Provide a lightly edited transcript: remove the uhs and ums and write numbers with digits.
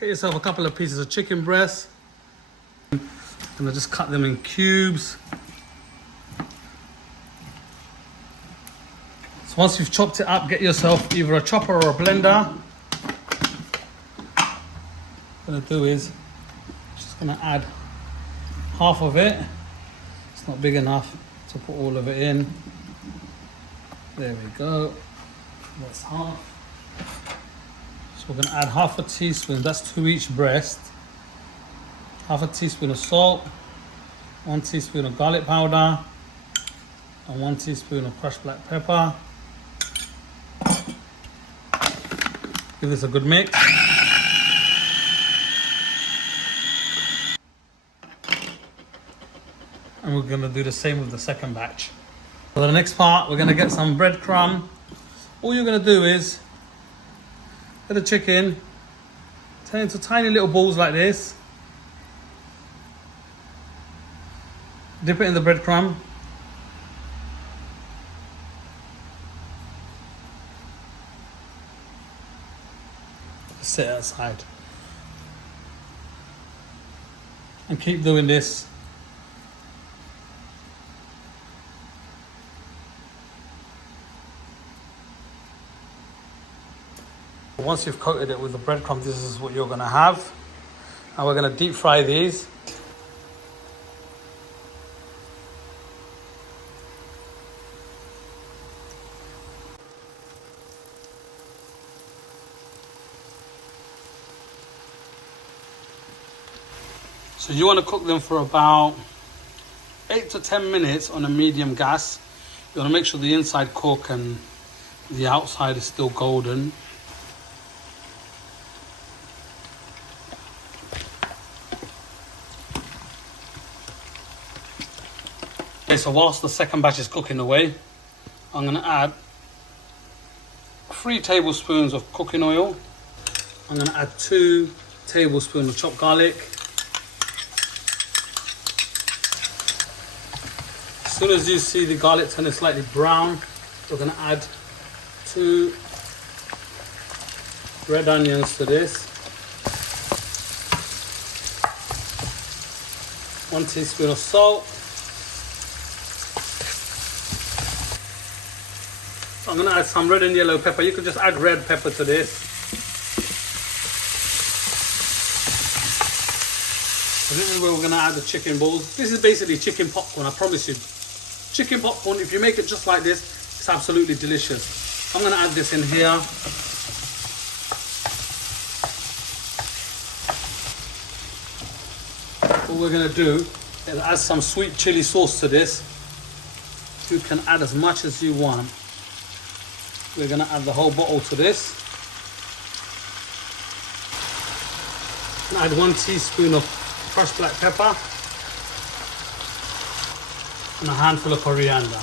Get yourself a couple of pieces of chicken breast. And I just cut them in cubes. So once you've chopped it up, get yourself either a chopper or a blender. What I'm gonna do is just gonna add half of it. It's not big enough to put all of it in. There we go. That's half. So we're gonna add half a teaspoon, that's 2 each breast. Half a teaspoon of salt, 1 teaspoon of garlic powder, and 1 teaspoon of crushed black pepper. Give this a good mix. And we're gonna do the same with the second batch. For the next part, we're gonna get some breadcrumb. All you're gonna do is get the chicken, turn it into tiny little balls like this. Dip it in the breadcrumb. Set it aside. And keep doing this. Once you've coated it with the breadcrumbs, this is what you're going to have. And we're going to deep fry these. So you want to cook them for about 8 to 10 minutes on a medium gas. You want to make sure the inside cook and the outside is still golden. Okay, so whilst the second batch is cooking away, I'm going to add 3 tablespoons of cooking oil. I'm going to add 2 tablespoons of chopped garlic. As soon as you see the garlic turning slightly brown, we're going to add 2 red onions to this. 1 teaspoon of salt. I'm going to add some red and yellow pepper. You could just add red pepper to this. So this is where we're going to add the chicken balls. This is basically chicken popcorn, I promise you. Chicken popcorn, if you make it just like this, it's absolutely delicious. I'm going to add this in here. What we're going to do is add some sweet chili sauce to this. You can add as much as you want. We're going to add the whole bottle to this. And add 1 teaspoon of crushed black pepper and a handful of coriander.